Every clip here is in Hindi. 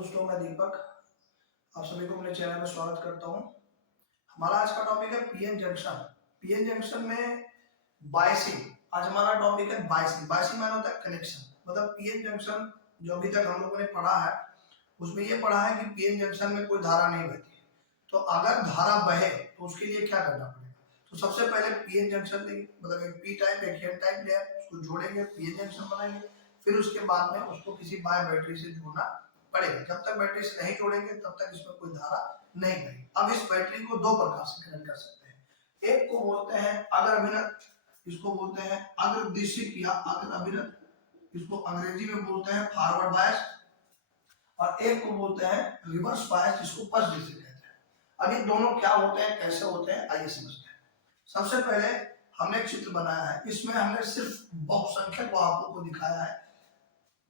दोस्तों, मैं दीपक आप सभी को अपने चैनल में स्वागत करता हूं। हमारा आज का टॉपिक है पीएन जंक्शन। पीएन जंक्शन में बायसिंग। आज हमारा टॉपिक है बायसिंग। बायसिंग माने होता है कनेक्शन। मतलब पीएन जंक्शन जो अभी तक हम लोगों ने पढ़ा है उसमें ये पढ़ा है कि पीएन जंक्शन में कोई धारा नहीं बहती है, तो अगर धारा बहे तो उसके लिए क्या करना पड़ेगा। तो सबसे पहले पीएन जंक्शन लेंगे, मतलब एक पी टाइप एक एन टाइप लिया, उसको जोड़ेंगे, पीएन जंक्शन बनाएंगे। फिर उसके बाद में उसको किसी बाय बैटरी से जोड़ना पड़ेगा। जब तक बैटरी से नहीं जोड़ेंगे तब तक इसमें कोई धारा नहीं बहेगी। अब इस बैटरी को दो प्रकार से कनेक्ट कर सकते हैं। एक को बोलते हैं अगर अभिनत, इसको बोलते हैं अग्रदिशिक या अग्र अभिनत, इसको अंग्रेजी में बोलते हैं फॉरवर्ड बायस, और एक को बोलते हैं रिवर्स बायस, जिसको पल्स डीसी कहते हैं। अब ये दोनों क्या होते हैं, कैसे होते हैं, आइए समझते हैं। सबसे पहले हमने एक चित्र बनाया है, इसमें हमने सिर्फ बहुसंख्यक वाहकों को दिखाया है,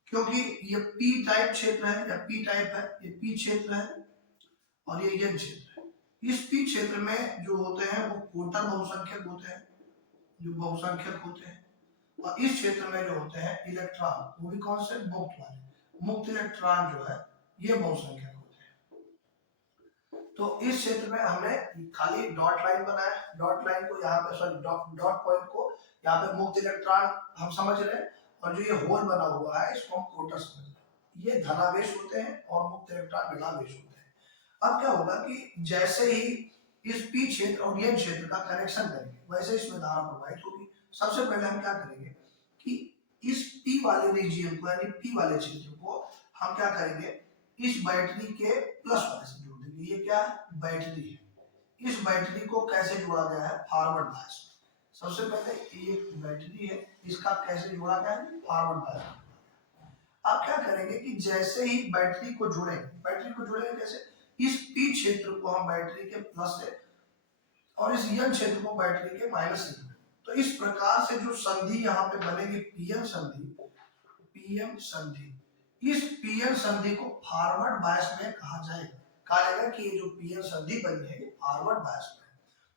क्योंकि ये पी टाइप क्षेत्र है या पी टाइप है, ये पी क्षेत्र है और ये एन क्षेत्र है। इस पी क्षेत्र में जो होते हैं वो कोटर बहुसंख्यक होते हैं, जो बहुसंख्यक होते हैं, और इस क्षेत्र में जो होते हैं इलेक्ट्रॉन, वो भी कौन से, मुक्त वाले, मुक्त इलेक्ट्रॉन जो है ये बहुसंख्यक होते हैं। तो इस क्षेत्र में हमने खाली डॉट लाइन बनाया। डॉट लाइन को यहाँ पे, सॉरी डॉट पॉइंट को यहाँ पे मुक्त इलेक्ट्रॉन हम समझ रहे हैं, और जो ये होल बना हुआ है इसको हम कोटर समझ रहे हैं। ये धनावेश होते हैं और मुक्त इलेक्ट्रॉन ऋणावेश होते हैं। अब क्या होगा कि जैसे ही इस पी क्षेत्र और एन क्षेत्र का कनेक्शन करेंगे वैसे इसमें धारा प्रवाहित होगी। सबसे पहले हम क्या करेंगे कि इस पी वाले रीजियन को, यानी पी वाले क्षेत्र को हम क्या करेंगे, इस बैटरी के प्लस वाले से जोड़ देंगे। ये क्या है, बैटरी है। इस बैटरी को कैसे जोड़ा गया है, फॉरवर्ड बायस। सबसे पहले ये बैटरी है, इसका कैसे जोड़ा गया है, फॉरवर्ड बायस। आप क्या करेंगे कि जैसे ही बैटरी को जोड़ेंगे, बैटरी को जोड़ेंगे कैसे, इस पी क्षेत्र को हम बैटरी के प्लस से और इस एन क्षेत्र को बैटरी के माइनस से जोड़ेंगे। तो इस प्रकार से जो संधि यहाँ पे बनेगी, पीएन संधि, पीएन संधि, इस पीएन संधि को फॉरवर्ड बायस में कहा जाएगा कि ये जो पीएन संधि बनी है ये फॉरवर्ड बायस में है।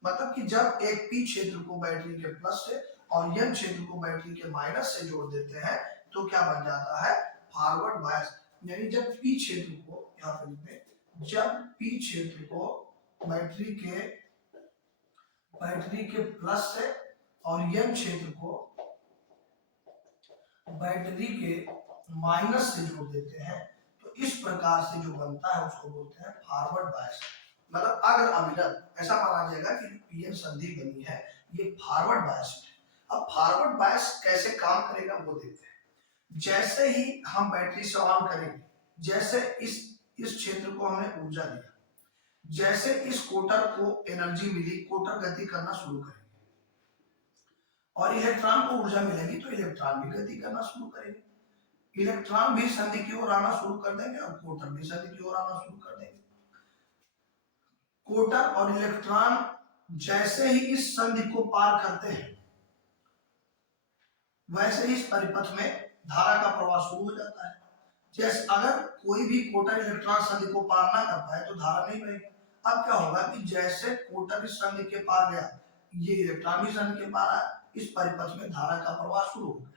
मतलब कि जब एक पी क्षेत्र को बैटरी के प्लस से और एन क्षेत्र को बैटरी के माइनस से जोड़ देते हैं तो क्या बन जाता है, फॉरवर्ड बायस। यानी जब पी क्षेत्र को, यहाँ पे लिखते हैं, जब पी क्षेत्र को बैटरी के प्लस से और एन क्षेत्र को बैटरी के माइनस से जोड़ देते हैं तो इस प्रकार से जो बनता है उसको बोलते हैं फॉरवर्ड बायस। मतलब अगर अभिनत, ऐसा माना जाएगा कि पीएन संधि बनी है ये फॉरवर्ड बायस है। अब फॉरवर्ड बायस कैसे काम करेगा वो देखते हैं। जैसे ही हम बैटरी से ऑन करेंगे, जैसे इस क्षेत्र को हमने ऊर्जा दिया, जैसे इस कोटर को एनर्जी मिली, कोटर गति करना शुरू करेंगे, और इलेक्ट्रॉन को ऊर्जा मिलेगी तो इलेक्ट्रॉन भी गति करना शुरू करेंगे। इलेक्ट्रॉन भी संधि की ओर आना शुरू कर देंगे और कोटर भी संधि की ओर आना शुरू कर देंगे। कोटर और इलेक्ट्रॉन जैसे ही इस संधि को पार करते हैं वैसे ही इस परिपथ में धारा का प्रवाह शुरू हो जाता है। जैसे अगर कोई भी कोटर इलेक्ट्रॉन संधि को पार ना कर पाए तो धारा नहीं बहेगी। अब क्या होगा कि जैसे कोटर इस संधि के पार गया, ये इलेक्ट्रॉन भी संधि के पार आया, इस परिपथ में धारा का प्रवाह शुरू हो गया।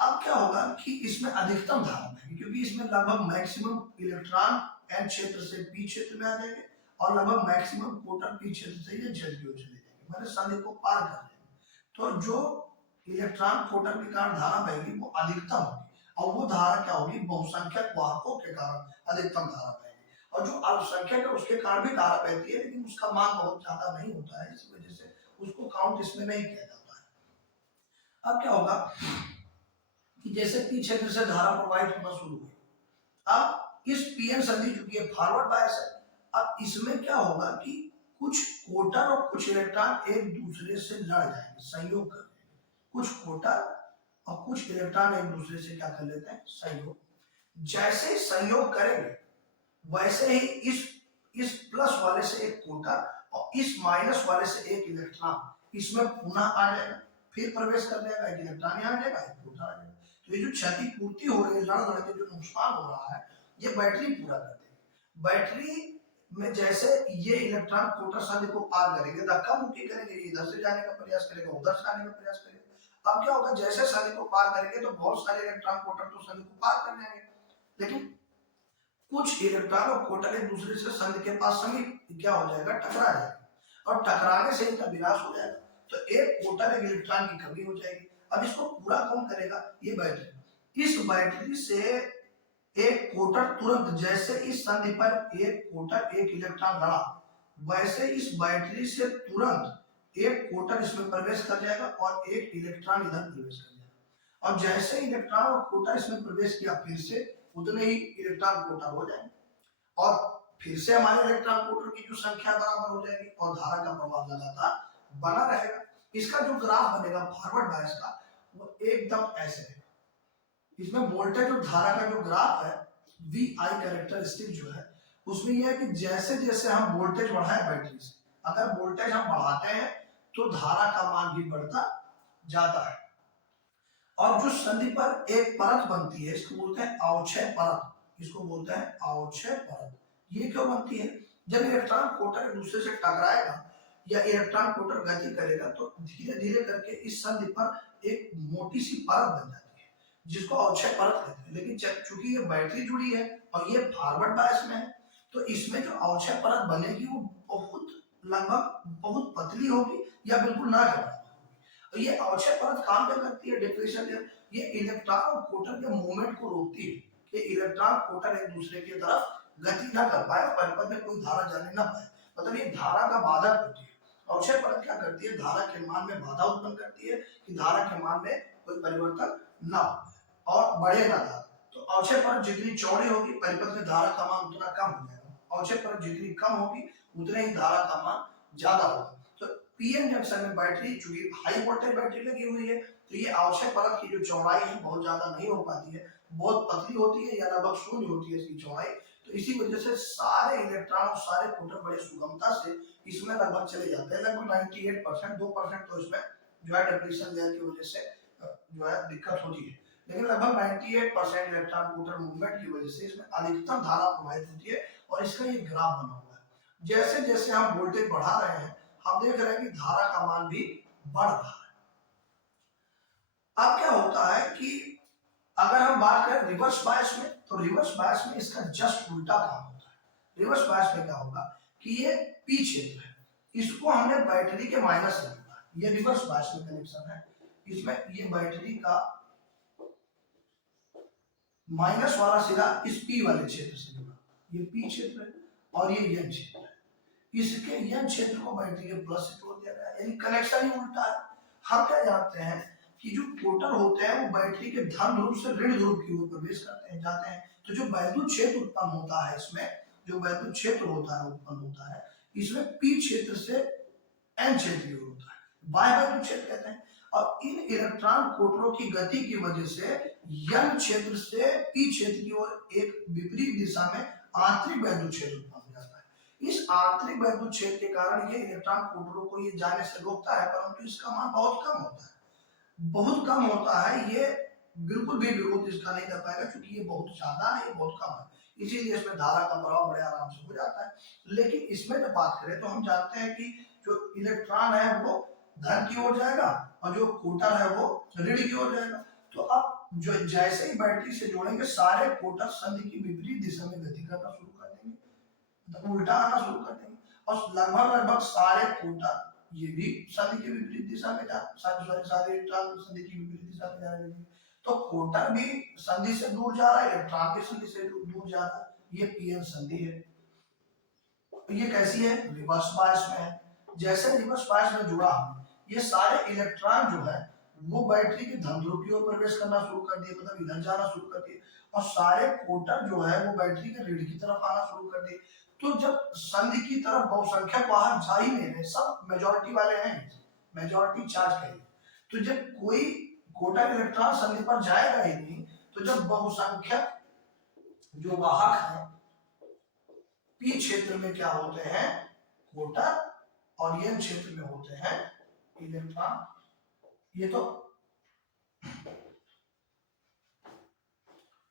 अब क्या होगा कि इसमें अधिकतम धारा बहेगी, क्योंकि इसमें लगभग मैक्सिमम इलेक्ट्रॉन एन क्षेत्र से पी क्षेत्र में आ जाएंगे और लगभग मैक्सिमम कोटर पी क्षेत्र से ये जेड की ओर चले जाएंगे, मतलब संधि को पार कर लेंगे। तो जो इलेक्ट्रॉन कोटर के कारण धारा बहेगी वो अधिकतम होगी, और वो धारा क्या होगी, बहुसंख्यक वाहकों के कारण अधिकतम धारा बहेगी। और जो अल्पसंख्यक है उसके कारण भी धारा बहती है, लेकिन उसका मान बहुत ज्यादा नहीं होता है, इस वजह से उसको काउंट इसमें नहीं किया जाता है। अब क्या होगा कि जैसे पी क्षेत्र से धारा प्रवाहित होना शुरू हुई, अब इस पीएन संधि चूंकि फॉरवर्ड बायस है, अब इसमें क्या होगा कि कुछ कोटर और कुछ इलेक्ट्रॉन एक दूसरे से लड़ जाएंगे, संयोग कर लेंगे। कुछ कोटर और कुछ इलेक्ट्रॉन एक दूसरे से क्या कर लेते हैं, संयोग। जैसे संयोग करेंगे वैसे ही इस प्लस वाले से एक कोटर और इस माइनस वाले से एक इलेक्ट्रॉन इसमें पुनः आ जाएगा, फिर प्रवेश कर जाएगा, एक इलेक्ट्रॉन यहाँ आ जाएगा, एक कोटर आ जाएगा। तो ये जो क्षतिपूर्ति हो रही है, लड़ के जो नुकसान हो रहा है, ये बैटरी पूरा कर देगी। बैटरी में जैसे ये इलेक्ट्रॉन कोटर संधि को पार करेंगे, धक्का मुक्की करेंगे, इधर से जाने का प्रयास करेगा, उधर से आने का प्रयास करेगा। अब क्या होगा, जैसे संधि को पार करेंगे तो बहुत सारे इलेक्ट्रॉन कोटर तो संधि को पार कर जाएंगे, लेकिन कुछ इलेक्ट्रॉन और कोटर एक दूसरे से संधि के पास समीप क्या हो जाएगा, टकरा जाएगा, और टकराने से इनका विनाश हो जाएगा। तो एक कोटर एक इलेक्ट्रॉन की कमी हो जाएगी। अब इसको पूरा कौन करेगा, ये बैटरी। इस बैटरी से एक कोटर तुरंत, जैसे इस संधि पर एक कोटर एक इलेक्ट्रॉन लड़ा, वैसे इस बैटरी से तुरंत एक कोटर इसमें प्रवेश कर जाएगा और एक इलेक्ट्रॉन इधर प्रवेश कर जाएगा। और जैसे इलेक्ट्रॉन और कोटर इसमें प्रवेश किया, फिर से उतने ही इलेक्ट्रॉन कोटर हो जाएंगे, और फिर से हमारे इलेक्ट्रॉन कोटर की जो संख्या बराबर हो जाएगी, और धारा का प्रवाह लगातार बना रहेगा। इसका जो ग्राफ बनेगा फॉरवर्ड बायस का, वो एकदम ऐसे है। इसमें वोल्टेज और धारा का जो ग्राफ है, वी आई कैरेक्टरिस्टिक जो है, उसमें यह है कि जैसे जैसे हम वोल्टेज बढ़ाएं बैटरी से, अगर वोल्टेज हम बढ़ाते हैं तो धारा का मान भी बढ़ता जाता है। और जो संधि पर एक परत बनती है, इसको बोलते हैं अवक्षय परत, इसको बोलते हैं अवक्षय परत। ये क्यों बनती है, जब इलेक्ट्रॉन कोटर एक दूसरे से टकराएगा या इलेक्ट्रॉन कोटर गति करेगा, तो धीरे धीरे करके इस संधि पर एक मोटी सी परत बन जाती है, जिसको अवक्षय परत कहते हैं। लेकिन चूंकि ये बैटरी जुड़ी है और ये फॉरवर्ड बायस में है, तो इसमें जो अवक्षय परत बनेगी वो लगभग बहुत पतली होगी या बिल्कुल ना के बराबर होगी। तो ये अवक्षय परत काम क्या करती है, डिफ्लेक्शन, ये इलेक्ट्रॉन और कोटर के मूवमेंट को रोकती है कि इलेक्ट्रॉन कोटर एक दूसरे की तरफ गति ना कर पाए, परिपथ में कोई धारा जाने ना पाए, मतलब ये धारा का बाधक होती है। अवक्षय परत क्या करती है, धारा के मान में बाधा उत्पन्न करती है कि धारा के मान में कोई परिवर्तन ना हो और बढ़े ना धारा। तो अवक्षय परत जितनी चौड़ी होगी, परिपथ में धारा का मान उतना कम हो जाएगा। अवक्षय परत जितनी कम होगी, उतने ही धारा का मान ज्यादा होगा। तो पीएन जंक्शन में बैटरी, चूंकि हाई वोल्टेज बैटरी लगी हुई है, तो ये अवक्षय परत की जो चौड़ाई है बहुत ज्यादा नहीं हो पाती है, बहुत पतली होती है या लगभग शून्य होती है इसकी चौड़ाई। तो इसी वजह से सारे इलेक्ट्रॉन और सारे कोटर बड़े सुगमता से इसमें लगभग चले जाते हैं। लगभग 98%, 2% तो इसमें जो है डिप्लीशन लेयर की वजह से जो है दिक्कत होती है, लेकिन लगभग 98% इलेक्ट्रॉन कोटर मूवमेंट की वजह से इसमें अधिकतम धारा प्रवाहित होती है। और इसका ये ग्राफ बना हुआ है, जैसे जैसे हम वोल्टेज बढ़ा रहे हैं, हम देख रहे हैं कि धारा का मान भी बढ़ रहा है। अब क्या होता है कि अगर हम बात करें रिवर्स बायस में, तो रिवर्स बायस में इसका जस्ट उल्टा काम होता है। रिवर्स बायस में क्या होगा कि ये पी क्षेत्र है, इसको हमने बैटरी के माइनस से जोड़ा, ये रिवर्स बायस में कनेक्शन है। इसमें ये बैटरी का माइनस वाला सिरा इस पी वाले क्षेत्र से जुड़ा, ये पी क्षेत्र है और ये एन क्षेत्र है। इसके एन क्षेत्र को बैटरी के प्लस से जोड़ दिया गया, यानी कनेक्शन ही उल्टा है। हम क्या जानते हैं कि जो कोटर होते हैं वो बैटरी के धन ध्रुव से ऋण ध्रुव की ओर प्रवेश करते हैं, जाते हैं। तो जो वैद्युत क्षेत्र उत्पन्न होता है, इसमें जो वैद्युत क्षेत्र होता है उत्पन्न होता है, इसमें पी क्षेत्र से एन क्षेत्र की ओर होता है, बाह्य वैद्युत क्षेत्र कहते हैं। और इन इलेक्ट्रॉन कोटरों की गति की वजह से एन क्षेत्र से पी क्षेत्र की ओर एक विपरीत दिशा में आंतरिक वैद्युत क्षेत्र उत्पन्न हो जाता है। इस आंतरिक वैद्युत क्षेत्र के कारण ये इलेक्ट्रॉन कोटरों को ये जाने से रोकता है, परंतु इसका मान बहुत कम होता है, बहुत कम होता है। ये बिल्कुल भी विरोध इसका नहीं कर पाएगा, क्योंकि ये बहुत ज्यादा है, ये बहुत कम है, इसीलिए इसमें धारा का प्रभाव बड़े आराम से हो जाता है। लेकिन इसमें जब बात करें तो हम जानते हैं कि जो इलेक्ट्रॉन है वो धन की ओर जाएगा और जो कोटर है वो ऋण की ओर जाएगा। तो अब जो जैसे ही बैटरी से जोड़ेंगे, सारे कोटर संधि की विपरीत दिशा में गति करना शुरू कर देंगे, मतलब उल्टा आना शुरू कर देंगे, और लगभग सारे कोटर ये भी संधि के विपरीत दिशा में सारे इलेक्ट्रॉन संधि की विपरीत दिशा में जा रहे हैं। तो कोटर भी संधि से दूर जा रहा है, इलेक्ट्रॉन भी संधि से दूर जा रहा है। ये पीएन संधि है। ये कैसी है, रिवर्स बायस में है। जैसे रिवर्स बायस में जुड़ा हम, ये सारे इलेक्ट्रॉन जो है वो बैटरी के धन ध्रुव की ओर प्रवेश करना शुरू कर दिए, मतलब इधर जाना शुरू कर दिए, और सारे कोटर जो है वो बैटरी के ऋण की तरफ आना शुरू कर दिए। तो जब संधि की तरफ बहुसंख्यक वाहक जा ही नहीं रहे, सब मेजॉरिटी वाले हैं, मेजॉरिटी चार्ज करेंगे, तो जब कोई कोटर इलेक्ट्रॉन संधि पर जाएगा ही नहीं, तो जब बहुसंख्यक जो वाहक है पी क्षेत्र में क्या होते हैं, कोटर, और एन क्षेत्र में होते हैं इलेक्ट्रॉन। ये तो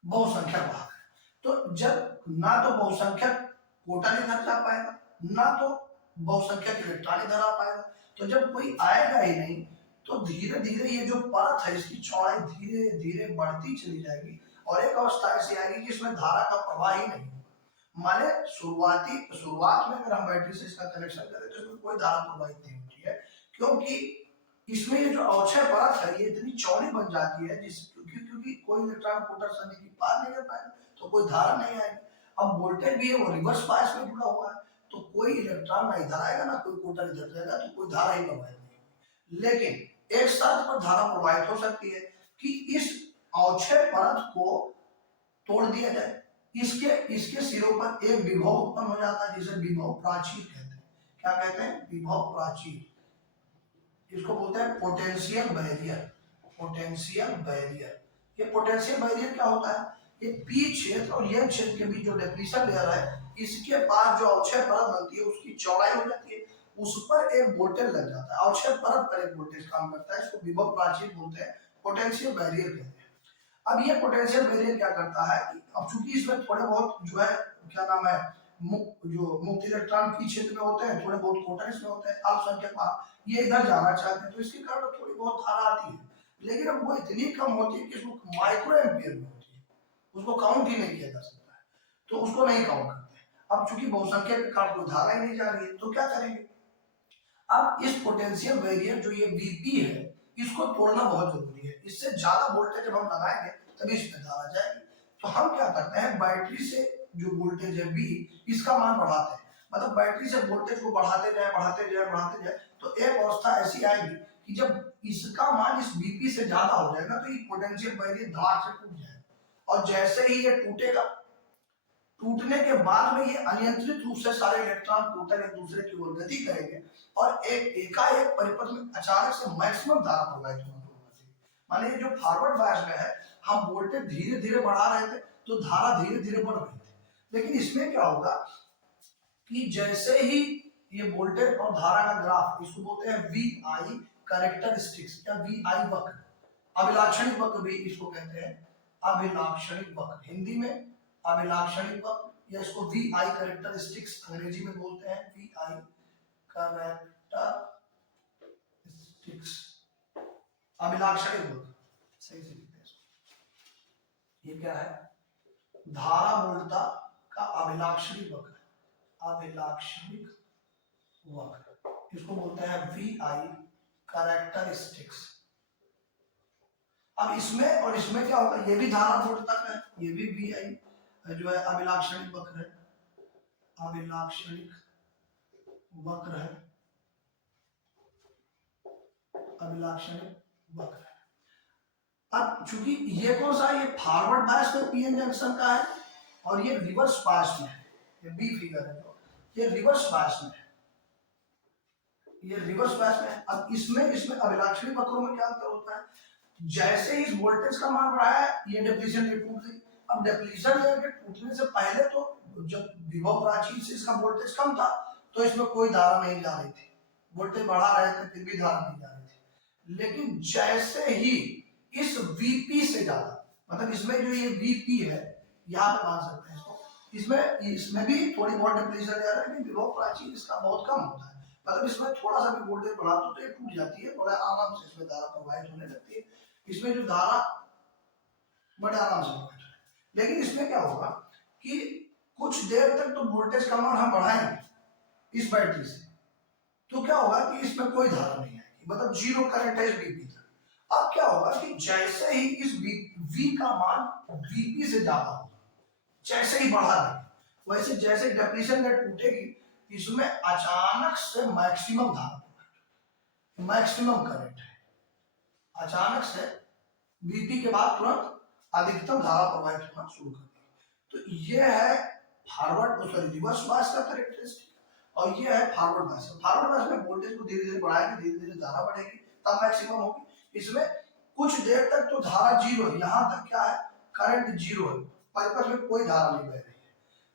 बहुसंख्यक वाहक है। तो जब ना तो बहुसंख्यक कोटर इधर जा पाएगा, ना तो बहुसंख्यक इलेक्ट्रॉन इधर आ पाएगा, तो जब कोई आएगा ही नहीं, तो धीरे धीरे ये जो परत है इसकी चौड़ाई धीरे धीरे बढ़ती चली जाएगी, और एक अवस्था ऐसी आएगी जिसमें धारा का प्रवाह ही नहीं होगा। माने शुरुआत में अगर हम बैटरी से इसका कनेक्शन करें तो इसमें कोई धारा प्रवाहित नहीं होती है, क्योंकि इसमें ये जो अवक्षय परत है ये इतनी चौड़ी बन जाती है क्योंकि कोई इलेक्ट्रॉन कोटर संधि की पार नहीं कर पाएगा, तो कोई धारा नहीं आएगी। अब वोल्टेज भी है वो रिवर्स बायस में जुड़ा हुआ है, तो कोई इलेक्ट्रॉन ना इधर आएगा ना कोई कोटर इधर जाएगा, तो कोई धारा ही प्रवाहित नहीं होगी। लेकिन एक शर्त पर धारा प्रवाहित हो सकती है कि इस अवक्षय परत को तोड़ दिया जाए, इसके सिरों पर एक विभव उत्पन्न हो जाता है जिसे विभव प्राचीर कहते हैं। क्या कहते हैं? विभव प्राचीर। इसको बोलते हैं पोटेंशियल बैरियर। पोटेंशियल बैरियर, ये पोटेंशियल बैरियर क्या होता है? ये पी क्षेत्र और एन क्षेत्र के बीच जो डिप्लीशन लेयर है, इसके पास जो अवक्षय परत बनती है उसकी चौड़ाई हो जाती है, उस पर एक वोल्टेज लग जाता है, अवक्षय परत पर एक वोल्टेज काम करता है, इसको विभव प्राचीर बोलते हैं, पोटेंशियल बैरियर कहते हैं। अब ये पोटेंशियल बैरियर क्या करता है कि अब चूंकि इसमें थोड़े बहुत जो है क्या नाम है जो मुक्त इलेक्ट्रॉन पी क्षेत्र में होते हैं, थोड़े बहुत कोटर इसमें होते हैं, अल्पसंख्यक ये इधर जाना चाहते हैं, तो इसके कारण थोड़ी बहुत धारा आती है, लेकिन अब वो इतनी कम होती है कि इसको माइक्रो एम्पियर में होती है, उसको काउंट ही नहीं किया जा सकता है, तो उसको नहीं काउंट करते। अब चूंकि बहुसंख्यक के कारण कोई धारा ही नहीं जा रही है, तो क्या करेंगे? अब इस पोटेंशियल बैरियर जो ये Vp है इसको तोड़ना बहुत जरूरी है, इससे ज्यादा वोल्टेज जब हम लगाएंगे तभी इसमें धारा जाएगी। तो हम क्या करते हैं, बैटरी से जो वोल्टेज है V इसका मान बढ़ाते हैं, मतलब बैटरी से वोल्टेज को बढ़ाते जाए, तो एक अवस्था ऐसी आएगी कि जब इसका मान इस Vp से ज्यादा हो जाएगा तो ये पोटेंशियल बैरियर धड़ाक से टूट जाएगा, और जैसे ही ये टूटेगा, टूटने के बाद में ये अनियंत्रित रूप से सारे इलेक्ट्रॉन कोटर एक दूसरे की ओर गति करेंगे और एकाएक परिपथ में अचानक से मैक्सिमम धारा प्रवाहित होना शुरू होती है। माने ये जो फॉरवर्ड बायस में है, हम वोल्टेज धीरे धीरे बढ़ा रहे थे तो धारा धीरे धीरे बढ़ रही थी, लेकिन इसमें क्या होगा कि जैसे ही ये वोल्टेज और धारा का ग्राफ, इसको बोलते हैं VI कैरेक्टरिस्टिक्स या VI वक्र, अभिलाक्षणिक वक्र भी इसको कहते हैं, अभिलाक्षणिक वक्र हिंदी में अभिलाक्षणिक वक्र, या इसको VI कैरेक्टरिस्टिक्स अंग्रेजी में बोलते हैं, VI कैरेक्टरिस्टिक्स अभिलाक्षणिक वक्र, सही से लिखते हैं इसको। ये क्या है? धारा मूलता का अभिलाक्षणिक वक्र, अभिलाक्षणिक वक्र, इसको बोलते हैं VI कैरेक्टरिस्टिक्स। अब इसमें और इसमें क्या होगा, ये भी धारा मूलता का है, ये भी VI जो है अभिलाक्षणिक वक्र है, अभिलाक्षणिक वक्र है, अभिलाक्षणिक वक्र है। अब चूंकि ये कौन सा है, ये फॉरवर्ड बायस में पीएन जंक्शन का है और ये रिवर्स बायस में है, ये बी फिगर है जो, ये रिवर्स बायस में है, ये रिवर्स बायस में है। अब इसमें अभिलाक्षणिक वक्रों में क्या अंतर होता है, जैसे ही इस वोल्टेज का मान बढ़ाया है ये डिप्लीशन लेयर टूट गई। अब डिप्लीशन लेयर के टूटने से पहले तो जब विभव प्राचीर से इसका वोल्टेज कम था तो इसमें कोई धारा नहीं जा रही थी, वोल्टेज बढ़ा रहे थे फिर भी धारा नहीं जा रही थी, लेकिन जैसे ही इस Vp से ज्यादा, मतलब इसमें जो ये Vp है यहाँ पे मान सकते हैं इसको, इसमें भी थोड़ी बहुत डिप्लीशन लेयर है, लेकिन विभव प्राचीर इसका बहुत कम होता है, मतलब इसमें थोड़ा सा भी वोल्टेज बढ़ा तो ये टूट जाती है, बड़ा आराम से इसमें धारा प्रवाहित होने लगती है, इसमें जो धारा बड़े आराम से प्रवाहित है। लेकिन इसमें क्या होगा कि कुछ देर तक तो वोल्टेज का मान हम बढ़ाएंगे इस बैटरी से, तो क्या होगा कि इसमें कोई धारा नहीं आएगी, मतलब जीरो करंट है इस Vp तक। अब क्या होगा कि जैसे ही इस V का मान Vp से ज्यादा होगा, जैसे ही बढ़ा देंगे वैसे जैसे डिप्लीशन लेयर टूटेगी इसमें अचानक से मैक्सिमम धारा, मैक्सिमम करंट है, अचानक से Vp के बाद तुरंत अधिकतम धारा प्रवाहित होना शुरू कर देगी। तो ये है फॉरवर्ड सॉरी रिवर्स बायस का कैरेक्टरिस्टिक, और ये है फॉरवर्ड बायस। फॉरवर्ड बायस में वोल्टेज को धीरे धीरे बढ़ाएंगे, धीरे धीरे धारा बढ़ेगी, तब मैक्सिमम होगी। इसमें कुछ देर तक तो धारा जीरो है, यहाँ तक क्या है करंट जीरो है, परिपथ में कोई धारा नहीं बह रही है,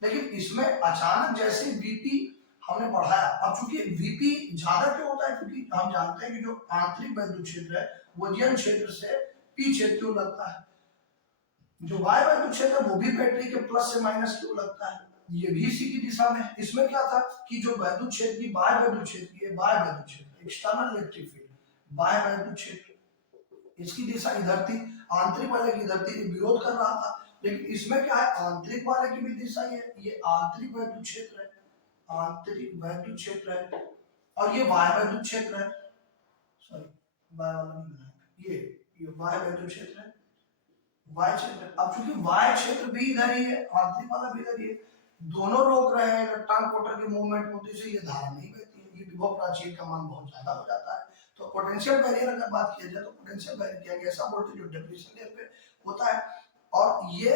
लेकिन इसमें अचानक जैसे Vp हमने बढ़ाया, अब चूंकि Vp ज्यादा क्यों होता है, क्योंकि हम जानते हैं कि जो आंतरिक वैद्युत क्षेत्र है वो एन क्षेत्र से पी क्षेत्र की ओर लगता है, जो वाय वैद्युत क्षेत्र है वो भी बैटरी के प्लस से माइनस की ओर लगता है, ये भी इसी की दिशा में है। इसमें क्या था कि जो वैद्युत क्षेत्र की बाह्य वैद्युत क्षेत्र की बाह्य वैद्युत क्षेत्र एक्सटर्नल इलेक्ट्रिक फील्ड बाह्य वैद्युत क्षेत्र, इसकी दिशा इधर थी, आंतरिक वाले की इधर थी, विरोध कर रहा था, लेकिन इसमें क्या है, आंतरिक वाले की भी दिशा ही है, ये आंतरिक वैद्युत क्षेत्र है, आंतरिक वैद्युत क्षेत्र है, और ये बाह्य वैद्युत क्षेत्र है, सॉरी बाह्य वाला नहीं बनाया, ये बाह्य वैद्युत क्षेत्र है, वाय क्षेत्र। अब चूंकि वाय क्षेत्र भी इधर ही है, आंतरिक वाला भी इधर ही है, दोनों रोक रहे हैं इलेक्ट्रॉन प्रोटॉन के मूवमेंट को, तो ये धारा नहीं बहती है, ये विभव प्राचीर का मान बहुत ज्यादा हो जाता है। तो पोटेंशियल बैरियर अगर बात किया जाए तो पोटेंशियल बैरियर क्या है, ऐसा वोल्टेज जो डिप्लीशन लेयर पे होता है और ये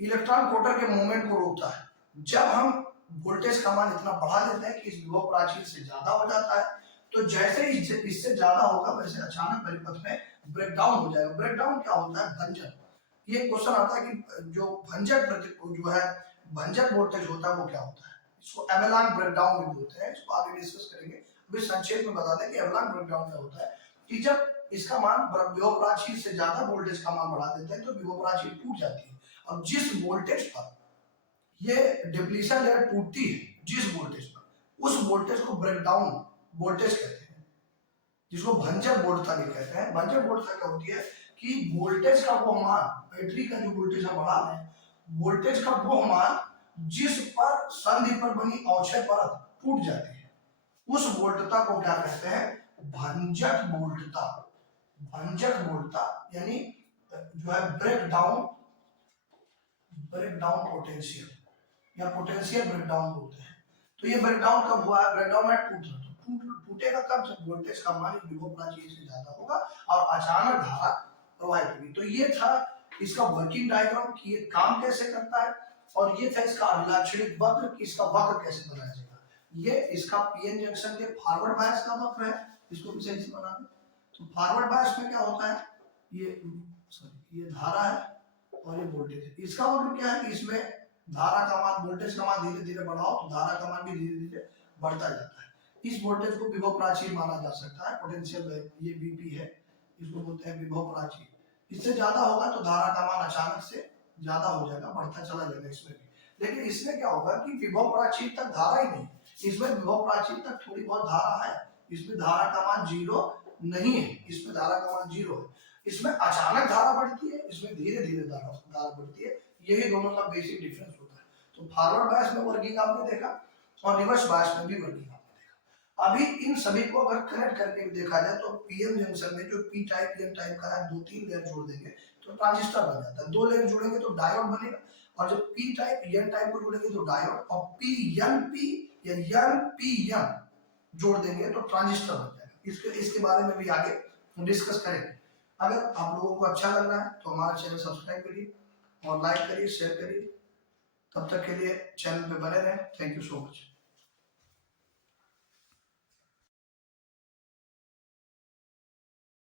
इलेक्ट्रॉन प्रोटॉन के मूवमेंट को रोकता है। जब हम वोल्टेज का मान इतना बढ़ा देते हैं कि इस विभव प्राचीर से ज्यादा हो जाता है, तो जैसे इससे ज्यादा होगा वैसे अचानक परिपथ में ब्रेकडाउन हो जाएगा। ब्रेकडाउन क्या होता है, भंजन। ये क्वेश्चन आता है कि जो भंजक जो है भंजक वोल्टेज होता है वो क्या होता है, इसको एवेलान ब्रेकडाउन भी बोलते हैं, इसको आगे डिस्कस करेंगे। अभी संक्षेप में बता दें कि एवेलान ब्रेकडाउन क्या होता है कि जब इसका मान विभव प्राचीर से ज्यादा वोल्टेज का मान बढ़ा देते हैं तो विभव प्राचीर टूट जाती है, और जिस वोल्टेज पर ये डिप्लीशन लेयर टूटती है, जिस वोल्टेज पर, उस वोल्टेज को ब्रेकडाउन वोल्टेज कहते हैं, जिसको भंजक वोल्टता भी कहते हैं। भंजक वोल्टता क्या होती है कि वोल्टेज का वो मान, बैटरी का जो वोल्टेज हम बढ़ा रहे हैं, वोल्टेज का वो मान जिस पर संधि पर बनी अवक्षय परत टूट जाती है, उस वोल्टता को क्या कहते हैं, भंजक वोल्टता। भंजक वोल्टता यानी जो है ब्रेकडाउन पोटेंशियल या पोटेंशियल ब्रेकडाउन बोलते हैं। तो ये ब्रेकडाउन कब हुआ है, ब्रेकडाउन में टूटेगा कब, जब वोल्टेज का मान विभव प्राचीर से ज्यादा होगा और अचानक धारा प्रवाहित होगी। तो ये था इसका वर्किंग डायग्राम कि ये काम कैसे करता है, और ये था इसका अभिलाक्षणिक वक्र कि इसका वक्र कैसे बनाया जाएगा। ये इसका पीएन जंक्शन के फॉरवर्ड बायस का वक्र है, इसको भी सही से बना दें। तो फॉरवर्ड बायस में क्या होता है, ये धारा है और ये वोल्टेज है। इसका वक्र क्या है कि इसमें धारा का मान, वोल्टेज का मान धीरे धीरे बढ़ाओ तो धारा का मान भी धीरे धीरे बढ़ता जाता है। इस वोल्टेज को विभव प्राचीर माना जा सकता है, पोटेंशियल ये वीपी है, इसको बोलते हैं विभव प्राचीर। इससे ज्यादा होगा तो धारा का मान अचानक से ज्यादा हो जाएगा, बढ़ता चला जाएगा इसमें भी। लेकिन इसमें क्या होगा कि विभव प्राचीर तक धारा ही नहीं, इसमें विभव प्राचीर तक थोड़ी बहुत धारा है, इसमें धारा का मान 0 नहीं है, इसमें धारा का मान 0 है। इसमें अचानक धारा बढ़ती है, इसमें धीरे धीरे धारा बढ़ती है, यही दोनों का बेसिक डिफरेंस होता है। तो फॉरवर्ड बायस में वर्किंग आपने देखा और रिवर्स बायस में भी वर्किंग आपने देखा। अभी इन सभी को अगर कनेक्ट करके देखा जाए तो पीएन जंक्शन में जो पी टाइप एन टाइप का है, 2-3 लेयर जोड़ देंगे तो ट्रांजिस्टर बन जाता है। 2 लेयर जोड़ेंगे तो डायोड बनेगा, और जब पी टाइप एन टाइप को जोड़ेंगे तो डायोड, और पी या एन जोड़ देंगे तो ट्रांजिस्टर बन जाएगा। इसके बारे में भी आगे डिस्कस करेंगे। अगर आप लोगों को अच्छा लग रहा है तो हमारा चैनल सब्सक्राइब करिए और लाइक करिए, शेयर करिए। तब तक के लिए चैनल पे बने रहें। Thank you so much.